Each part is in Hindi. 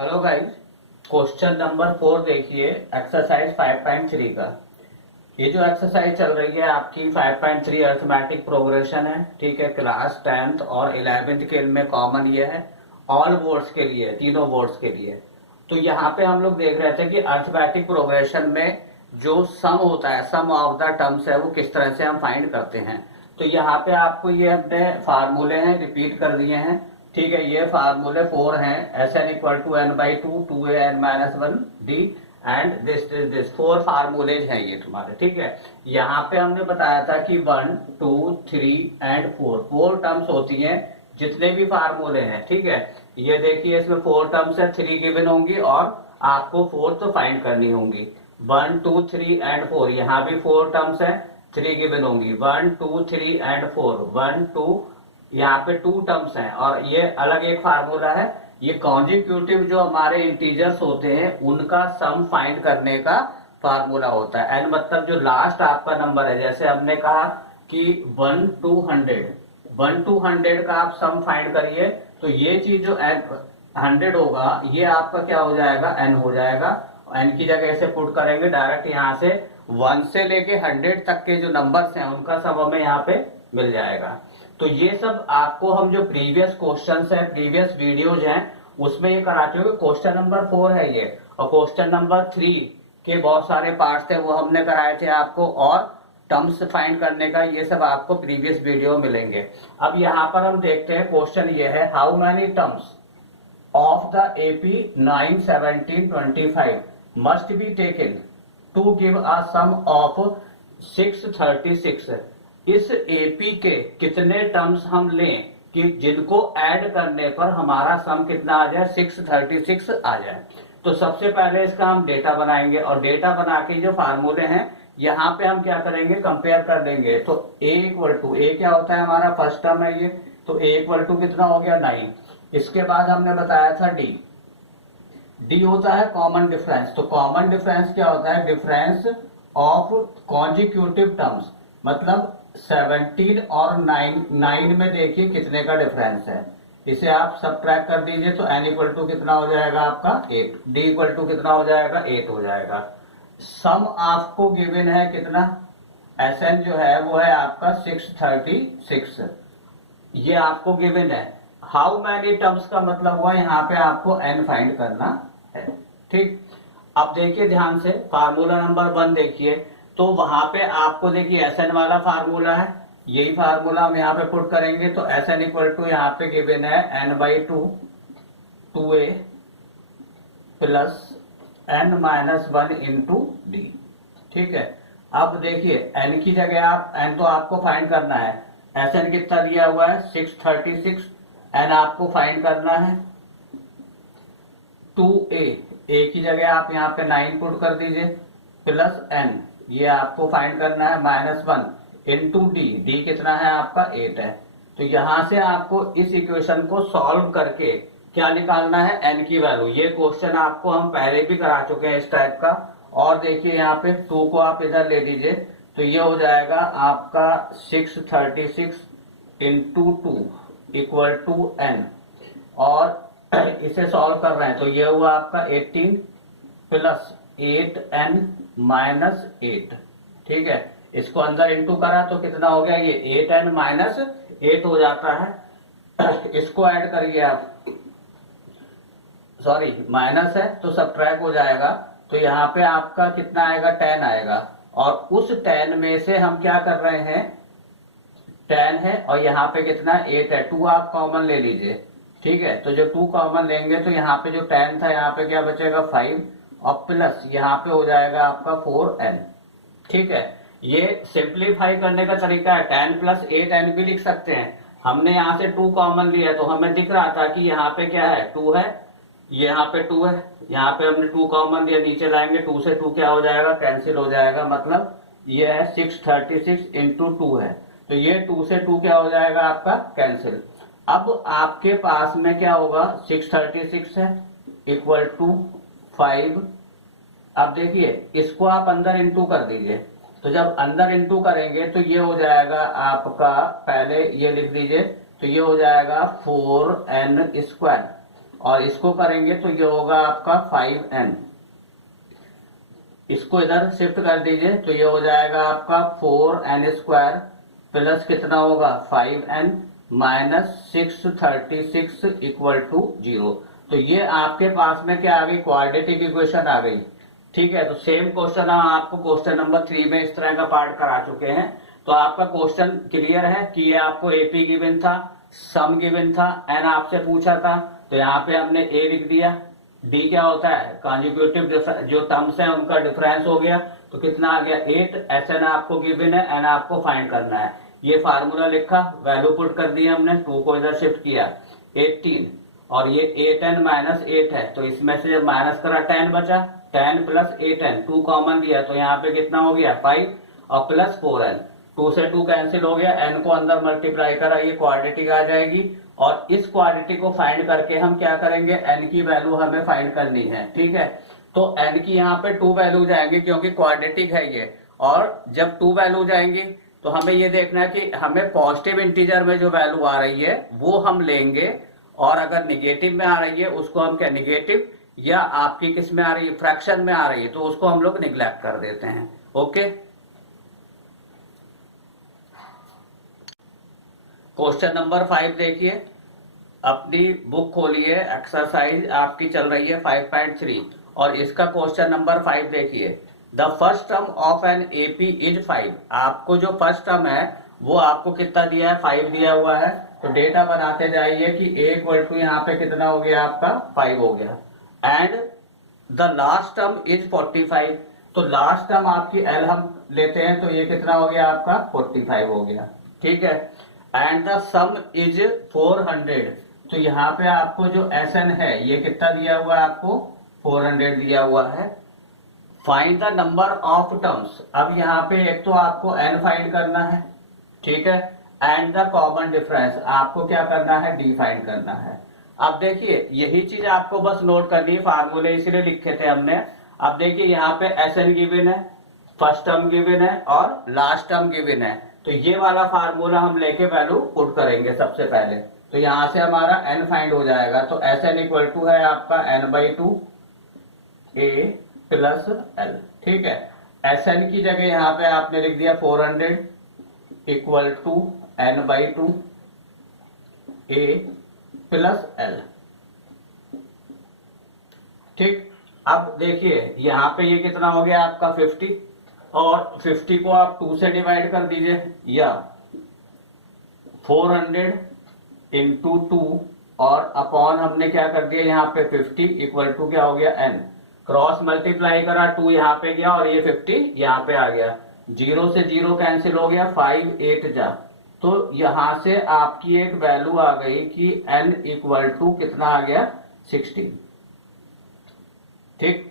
हेलो गाइस, क्वेश्चन नंबर 4 देखिए, एक्सरसाइज 5.3 का। ये जो एक्सरसाइज चल रही है आपकी 5.3 अरिथमेटिक प्रोग्रेशन है, ठीक है। क्लास 10th और 11th के में कॉमन ये है, ऑल बोर्ड्स के लिए, तीनों बोर्ड्स के लिए। तो यहाँ पे हम लोग देख रहे थे कि अरिथमेटिक प्रोग्रेशन में जो सम होता है, सम ऑफ द टर्म्स है, वो किस तरह से हम फाइंड करते हैं। तो यहाँ पे आपको ये अपने फार्मूले हैं, रिपीट कर दिए हैं, ठीक है। ये फार्मूले 4 हैं, S N equal to N by two, two A N minus one D and this 4 formulas हैं ये तुम्हारे, ठीक है। यहाँ पे हमने बताया था कि 1 2 3 एंड 4 टर्म्स होती हैं जितने भी फार्मूले हैं, ठीक है। ये देखिए, इसमें 4 टर्म्स है, 3 गिवन होंगी और आपको 4 तो फाइंड करनी होंगी। 1 2 3 एंड 4, यहाँ भी 4 टर्म्स है, 3 गिवन होंगी। 1 2 3 एंड 4, 1 2, यहाँ पे 2 टर्म्स हैं और ये अलग एक फार्मूला है। ये कॉन्जिक्यूटिव जो हमारे इंटीजर्स होते हैं उनका सम फाइंड करने का फार्मूला होता है। एन मतलब जो लास्ट आपका नंबर है, जैसे हमने कहा कि 1 to 100 का आप सम फाइंड करिए, तो ये चीज जो 100 होगा ये आपका क्या हो जाएगा, एन हो जाएगा। एन की जगह से पुट करेंगे डायरेक्ट, यहाँ से 1 से लेके 100 तक के जो नंबर्स हैं उनका सब हमें यहाँ पे मिल जाएगा। तो ये सब आपको हम जो प्रीवियस क्वेश्चंस है, प्रीवियस वीडियोज हैं, उसमें ये करा चुके। क्वेश्चन नंबर 4 है ये, और क्वेश्चन नंबर 3 के बहुत सारे पार्ट्स थे, वो हमने कराए थे आपको, और टर्म्स फाइंड करने का ये सब आपको प्रीवियस वीडियो मिलेंगे। अब यहाँ पर हम देखते हैं, क्वेश्चन ये है, how many terms of the AP 91725 must be taken to give a sum of 636। इस एपी के कितने टर्म्स हम लें कि जिनको ऐड करने पर हमारा सम कितना आ जाए, 636 आ जाए। तो सबसे पहले इसका हम डेटा बनाएंगे, और डेटा बना के जो फार्मूले हैं यहाँ पे हम क्या करेंगे, कंपेयर कर देंगे। तो a इक्वल टू, ए क्या होता है हमारा, फर्स्ट टर्म है ये, तो a इक्वल टू कितना हो गया, 9। इसके बाद हमने बताया था डी होता है कॉमन डिफरेंस। तो कॉमन डिफरेंस क्या होता है, डिफरेंस ऑफ कॉन्जिक्यूटिव टर्म्स, मतलब 17 और 9 में देखिए कितने का डिफरेंस है। इसे आप सबट्रैक्ट कर दीजिए, तो n इक्वल टू कितना हो जाएगा आपका 8, d इक्वल टू कितना हो जाएगा 8 हो जाएगा। सम आपको गिवन है कितना, Sn जो है वो है आपका 636, ये आपको गिवन है। हाउ मैनी टर्म्स का मतलब हुआ यहाँ पे आपको n फाइंड करना है, ठीक। अब देखिए ध्यान से, फार्मूला नंबर 1 देखिए, तो वहां पे आपको देखिए Sn वाला फार्मूला है, यही फार्मूला हम यहाँ पे पुट करेंगे। तो Sn इक्वल टू यहाँ पे गिवन है n by two, 2a plus n minus 1 into D, ठीक है। अब देखिए n की जगह आप, n तो आपको फाइंड करना है, Sn कितना दिया हुआ है 636, n आपको फाइंड करना है 2a, a की जगह आप यहाँ पे 9 पुट कर दीजिए, प्लस n ये आपको फाइंड करना है माइनस 1 इंटू डी, डी कितना है आपका 8 है। तो यहां से आपको इस इक्वेशन को सॉल्व करके क्या निकालना है, n की वैल्यू। ये क्वेश्चन आपको हम पहले भी करा चुके हैं इस टाइप का। और देखिए यहाँ पे 2 को आप इधर ले दीजिए, तो ये हो जाएगा आपका 636 इंटू 2 इक्वल टू n, और इसे सॉल्व कर रहे हैं, तो ये हुआ आपका 18 प्लस 8n माइनस 8, ठीक है। इसको अंदर इंटू करा तो कितना हो गया, ये 8n माइनस 8 हो जाता है। इसको ऐड करिए आप, सॉरी माइनस है तो सब्ट्रैक्ट हो जाएगा, तो यहाँ पे आपका कितना आएगा, 10 आएगा। और उस 10 में से हम क्या कर रहे हैं, 10 है और यहाँ पे कितना 8 है, 2 आप कॉमन ले लीजिए, ठीक है। तो जब 2 कॉमन लेंगे तो यहाँ पे जो 10 था यहाँ पे क्या बचेगा 5, और प्लस यहाँ पे हो जाएगा आपका 4n, ठीक है। ये सिंप्लीफाई करने का तरीका है, 10 प्लस 8n भी लिख सकते हैं। हमने यहाँ से 2 कॉमन लिया तो हमें दिख रहा था कि यहाँ पे क्या है, 2 है, यहाँ पे 2 है, यहाँ पे हमने 2 कॉमन लिया, नीचे लाएंगे 2 से 2 क्या हो जाएगा, कैंसिल हो जाएगा, मतलब ये है 636 इंटू 2 है, तो ये 2 से 2 क्या हो जाएगा आपका कैंसिल। अब आपके पास में क्या होगा, 636 है इक्वल टू 5। अब देखिए इसको आप अंदर इंटू कर दीजिए, तो जब अंदर इंटू करेंगे तो ये हो जाएगा आपका, पहले ये लिख दीजिए, तो ये हो जाएगा 4n स्क्वायर और इसको करेंगे तो ये होगा आपका 5n। इसको इधर शिफ्ट कर दीजिए तो ये हो जाएगा आपका 4n² प्लस कितना होगा 5n माइनस 636 इक्वल टू 0। तो ये आपके पास में क्या आ गई, क्वाड्रेटिक इक्वेशन आ गई। ठीक है, तो सेम क्वेश्चन हम आपको क्वेश्चन नंबर 3 में इस तरह का पार्ट करा चुके हैं। तो आपका क्वेश्चन क्लियर है कि ये आपको एपी गिवन था, सम गिवन था, एन आपसे पूछा था, तो यहाँ पे हमने ए लिख दिया। डी क्या होता है, कॉन्जुगेटिव जो टर्म्स हैं उनका डिफरेंस हो गया, तो कितना आ गया 8। एस एन आपको गिवन है, एन आपको फाइंड करना है। ये फार्मूला लिखा, वैल्यू पुट कर दिया हमने, 2 को इधर शिफ्ट किया 18, और ये 8n माइनस 8 है, तो इसमें से जब माइनस करा 10 बचा, 10 प्लस 8n, 2 कॉमन लिया तो यहाँ पे कितना हो गया 5 और प्लस 4n, 2 से 2 कैंसिल हो गया, n को अंदर मल्टीप्लाई करा, ये क्वाड्रेटिक आ जाएगी। और इस क्वाड्रेटिक को फाइंड करके हम क्या करेंगे, n की वैल्यू हमें फाइंड करनी है। ठीक है, तो n की यहाँ पे 2 वैल्यू जाएंगे क्योंकि क्वाड्रेटिक है ये, और जब 2 वैल्यू जाएंगी तो हमें ये देखना है कि हमें पॉजिटिव इंटीजर में जो वैल्यू आ रही है वो हम लेंगे, और अगर निगेटिव में आ रही है उसको हम क्या निगेटिव, या आपकी किस में आ रही है फ्रैक्शन में आ रही है तो उसको हम लोग निग्लेक्ट कर देते हैं। ओके, क्वेश्चन नंबर 5 देखिए, अपनी बुक खोलिए, एक्सरसाइज आपकी चल रही है 5.3 और इसका क्वेश्चन नंबर 5 देखिए। The first term of an AP is 5। आपको जो फर्स्ट टर्म है वो आपको कितना दिया है, 5 दिया हुआ है। तो डेटा बनाते जाइए कि a इक्वल टू यहाँ पे कितना हो गया आपका 5 हो गया, and the last term is 45। तो लास्ट टर्म आपकी l हम लेते हैं तो ये कितना हो गया आपका 45 हो गया। ठीक है, एंड द सम इज 400। तो यहाँ पे आपको जो Sn है ये कितना दिया हुआ है, आपको 400 दिया हुआ है। Find the number of terms. अब यहाँ पे एक तो आपको n फाइंड करना है, ठीक है, एंड द कॉमन डिफरेंस आपको क्या करना है, डी फाइंड करना है। अब देखिए यही चीज आपको बस नोट करनी है, फार्मूले इसलिए लिखे थे हमने। अब देखिए यहाँ पे Sn गिवन है, फर्स्ट टर्म गिवन है और लास्ट टर्म गिवन है, तो ये वाला फार्मूला हम लेके वैल्यू पुट करेंगे सबसे पहले। तो यहां से हमारा n फाइंड हो जाएगा, तो Sn इक्वल टू है आपका n/2 a प्लस l। ठीक है, Sn की जगह यहाँ पे आपने लिख दिया 400 equal to n/2 a plus l। ठीक, अब देखिए यहाँ पे ये कितना हो गया आपका 50, और 50 को आप 2 से डिवाइड कर दीजिए, या 400 इंटू 2 और अपॉन हमने क्या कर दिया यहाँ पे 50 इक्वल टू क्या हो गया n। क्रॉस मल्टीप्लाई करा, 2 यहाँ पे गया और ये 50 यहाँ पे आ गया, 0 से 0 कैंसिल हो गया, 5 8 जा, तो यहां से आपकी एक वैल्यू आ गई कि n इक्वल टू कितना आ गया 16। ठीक,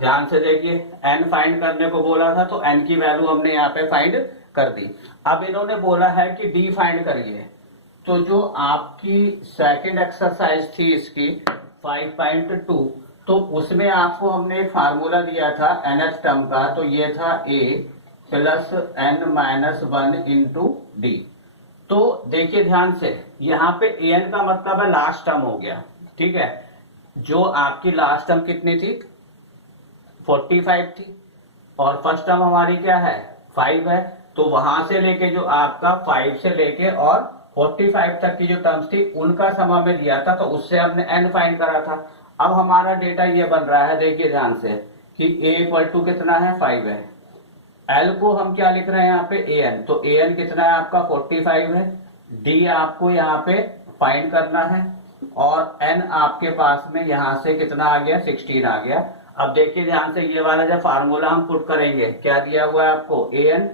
ध्यान से देखिए, n फाइंड करने को बोला था तो n की वैल्यू हमने यहाँ पे फाइंड कर दी। अब इन्होंने बोला है कि d फाइंड करिए, तो जो आपकी सेकंड एक्सरसाइज थी इसकी 5.2, तो उसमें आपको हमने एक फार्मूला दिया था nth टर्म का, तो ये था a plus n minus 1 into D. तो देखिए ध्यान से, यहाँ पे an का मतलब है लास्ट टर्म हो गया। ठीक है, जो आपकी लास्ट टर्म कितनी थी 45 थी, और फर्स्ट टर्म हमारी क्या है 5 है, तो वहां से लेके जो आपका 5 से लेके और 45 तक की जो टर्म्स थी उनका सम हमें दिया था, तो उससे हमने n फाइंड करा था। अब हमारा डेटा ये बन रहा है, देखिए ध्यान से, कि a इक्वल टू कितना है 5 है, l को हम क्या लिख रहे हैं यहाँ पे an, तो an कितना है आपका 45 है, d आपको यहाँ पे फाइंड करना है, और n आपके पास में यहां से कितना आ गया 16 आ गया। अब देखिए ध्यान से, ये वाला जब फार्मूला हम पुट करेंगे, क्या दिया हुआ है आपको an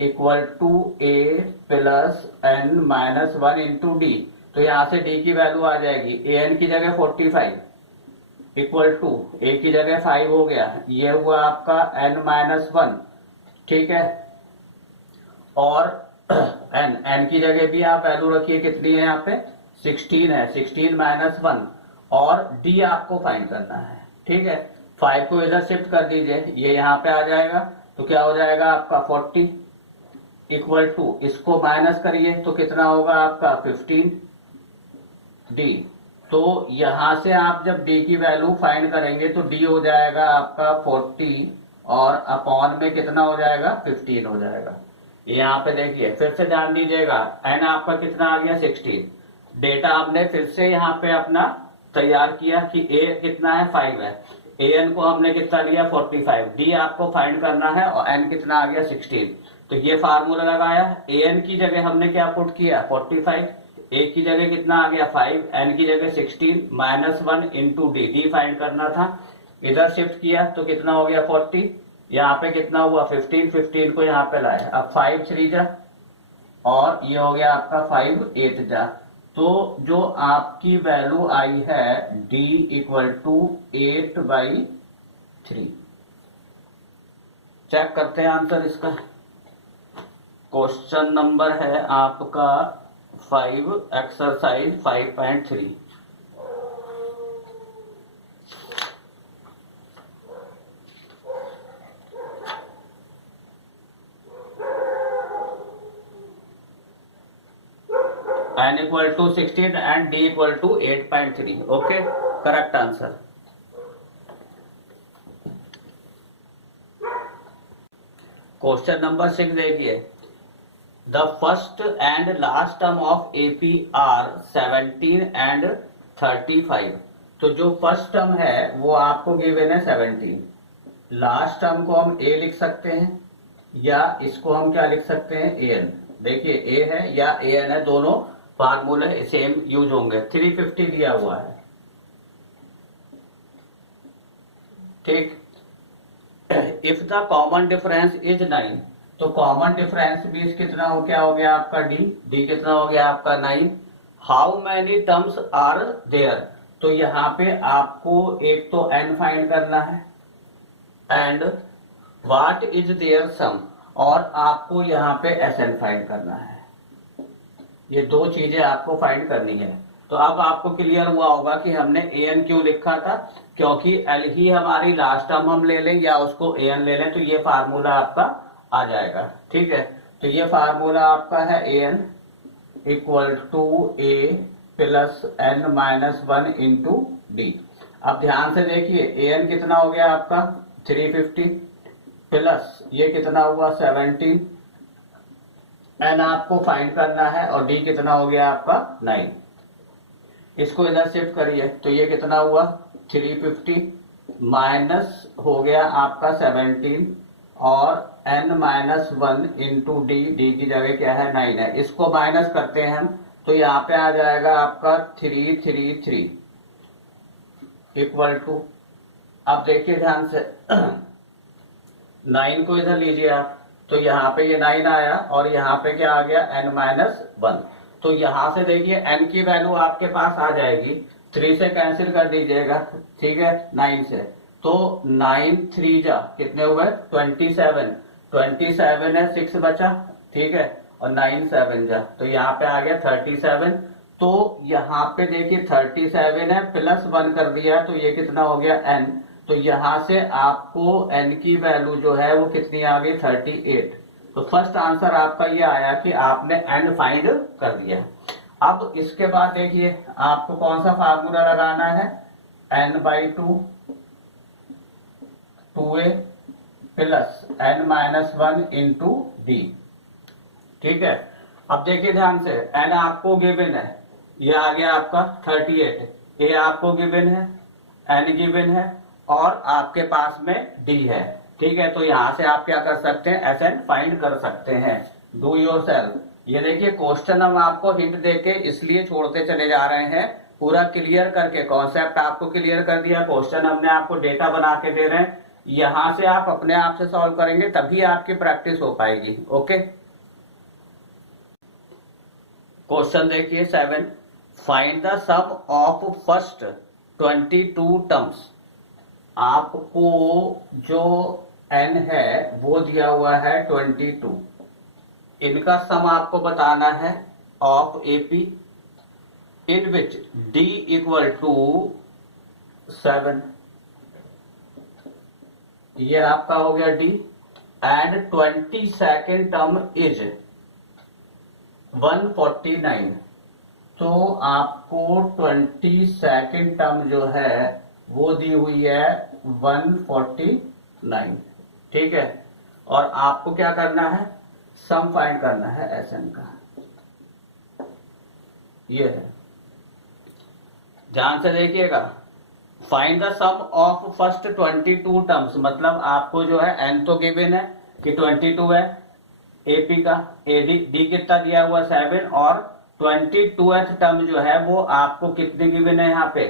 equal to a plus n minus 1 into D, तो यहां से d की वैल्यू आ जाएगी, an की जगह 45 इक्वल टू a की जगह 5 हो गया, ये हुआ आपका n माइनस 1। ठीक है, और n की जगह भी आप वैल्यू रखिए, कितनी है यहाँ पे 16 है, 16 माइनस 1, और d आपको फाइंड करना है। ठीक है, 5 को इधर शिफ्ट कर दीजिए, ये यहाँ पे आ जाएगा, तो क्या हो जाएगा आपका 40 इक्वल टू, इसको माइनस करिए तो कितना होगा आपका 15 d तो यहां से आप जब डी की वैल्यू फाइंड करेंगे तो डी हो जाएगा आपका 40 और अपॉन में कितना हो जाएगा 15 हो जाएगा। यहाँ पे देखिए फिर से ध्यान दीजिएगा, एन आपका कितना आ गया 16। डेटा हमने फिर से यहाँ पे अपना तैयार किया कि ए कितना है 5 है, ए एन को हमने कितना लिया 45, डी आपको फाइंड करना है और एन कितना आ गया 16। तो ये फार्मूला लगाया, ए एन की जगह हमने क्या पुट किया 45, ए की जगह कितना आ गया 5, एन की जगह 16 -1 इंटू डी, डी फाइंड करना था, इधर शिफ्ट किया तो कितना हो गया 40, यहाँ पे कितना हुआ 15, 15 को यहाँ पे लाए, अब 5 3 जा और ये हो गया आपका 5 8 जा। तो जो आपकी वैल्यू आई है d इक्वल टू 8/3। चेक करते हैं आंसर इसका। क्वेश्चन नंबर है आपका 5 exercise 5.3। n equal to 16 and d equal to 8.3। Okay, correct answer. Question number 6 देखिए, the first and last term of AP are 17 and 35। तो जो फर्स्ट टर्म है वो आपको गिवन है 17, लास्ट टर्म को हम ए लिख सकते हैं या इसको हम क्या लिख सकते हैं ए एन। देखिए ए है या ए एन है, दोनों फार्मूले सेम यूज होंगे। 350 दिया हुआ है, ठीक। If the common difference is 9, तो कॉमन डिफरेंस भी कितना हो, क्या हो गया आपका डी, डी कितना हो गया आपका 9। How many terms are there, तो यहाँ पे आपको एक तो n फाइंड करना है एंड व्हाट इज देयर सम, और आपको यहाँ पे Sn फाइंड करना है। ये दो चीजें आपको फाइंड करनी है। तो अब आपको क्लियर हुआ होगा कि हमने an क्यों लिखा था, क्योंकि l ही हमारी लास्ट टर्म हम ले लें या उसको an ले लें तो ये फार्मूला आपका आ जाएगा, ठीक है। तो ये फार्मूला आपका है an equal to a plus n minus 1 into D. अब ध्यान से देखिए an कितना हो गया आपका 350 प्लस ये कितना हुआ 17, n आपको फाइंड करना है और d कितना हो गया आपका 9। इसको इधर शिफ्ट करिए तो ये कितना हुआ 350 माइनस हो गया आपका 17 और n minus 1 into D, D की जगह क्या है 9 है, इसको माइनस करते हैं हम तो यहाँ पे आ जाएगा आपका 333 इक्वल टू, अब देखिए ध्यान से 9 को इधर लीजिए आप, तो यहाँ पे ये 9 आया और यहाँ पे क्या आ गया n माइनस 1। तो यहाँ से देखिए n की वैल्यू आपके पास आ जाएगी, 3 से कैंसिल कर दीजिएगा, ठीक है 9 से, तो 9 3 जा कितने हुए 27, 27 है 6 बचा, ठीक है, और 9 7 जा तो यहाँ पे आ गया 37। तो यहाँ पे देखिए 37 है प्लस 1 कर दिया तो ये कितना हो गया n, तो यहाँ से आपको n की वैल्यू जो है वो कितनी आ गई 38। तो फर्स्ट आंसर आपका ये आया कि आपने n फाइंड कर दिया। अब इसके बाद देखिए आपको कौन सा फार्मूला लगाना है, n/2 2a plus n minus 1 into D, ठीक है। अब देखिए ध्यान से n आपको गिवन है, ये आ गया आपका 38, a आपको गिवन है, n गिवन है और आपके पास में d है, ठीक है। तो यहां से आप क्या कर सकते हैं Sn फाइंड कर सकते हैं, डू योर सेल्फ। ये देखिए क्वेश्चन हम आपको हिंट देके इसलिए छोड़ते चले जा रहे हैं, पूरा क्लियर करके कॉन्सेप्ट आपको क्लियर कर दिया, क्वेश्चन हमने आपको डेटा बना के दे रहे हैं, यहां से आप अपने आप से सॉल्व करेंगे तभी आपकी प्रैक्टिस हो पाएगी। ओके, क्वेश्चन देखिए 7, find the sum of first 22 terms. आपको जो n है वो दिया हुआ है 22, इनका सम आपको बताना है of AP in which d equal to 7, ये आपका हो गया d and 22nd term is 149। तो आपको 22nd टर्म जो है वो दी हुई है 149, ठीक है। और आपको क्या करना है, सम फाइंड करना है एसएन का, ये है, ध्यान से देखिएगा। Find the sum of first 22 terms, मतलब आपको जो है एन तो गिवन है कि 22 है एपी का, एडी डी कितना दिया हुआ 7, और 22th टर्म जो है वो आपको कितने गिवन है यहाँ पे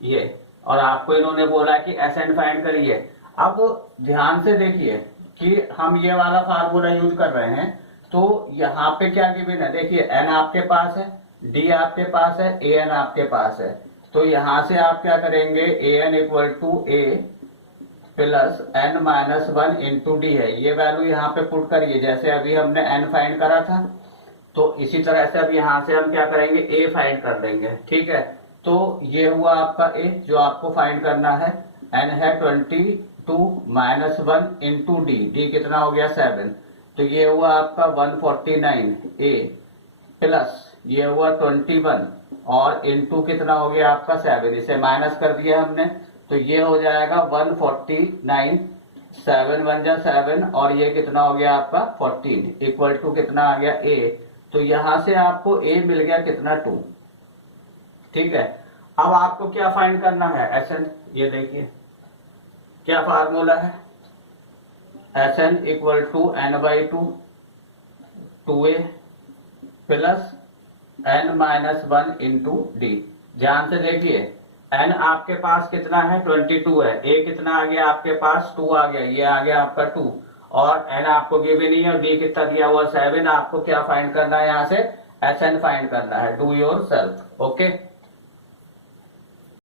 ये, और आपको इन्होंने बोला कि एसएन फाइंड करिए। अब ध्यान से देखिए कि हम ये वाला फार्मूला यूज कर रहे हैं, तो यहाँ पे क्या गिवन है, देखिए एन आपके पास है, डी आपके पास है, ए एन आपके पास है। तो यहां से आप क्या करेंगे, a n equal to a plus N minus 1 into d है, ये वैल्यू यहाँ पे पुट करिए, जैसे अभी हमने एन फाइंड करा था, तो इसी तरह से अब यहां से हम क्या करेंगे, ए फाइंड कर देंगे, ठीक है। तो ये हुआ आपका ए जो आपको फाइंड करना है, एन है 22 माइनस 1 इंटू डी, डी कितना हो गया 7, तो ये हुआ आपका 149 ए प्लस ये हुआ 21 और इंटू कितना हो गया आपका 7, इसे माइनस कर दिया हमने, तो ये हो जाएगा 149, 7 1 जा 7 और ये कितना हो गया आपका 14 इक्वल टू कितना आ गया ए। तो यहां से आपको ए मिल गया कितना 2, ठीक है। अब आपको क्या फाइंड करना है, एसएन, ये देखिए क्या फार्मूला है, SN equal to N by 2a plus N minus 1 into D. ध्यान से देखिए एन आपके पास कितना है 22 है, ए कितना आ गया आपके पास 2 आ गया, ये आ गया आपका 2, और एन आपको गिवन नहीं है और डी कितना दिया हुआ 7। आपको क्या फाइंड करना है, यहाँ से एस एन फाइंड करना है, डू योर सेल्फ, ओके।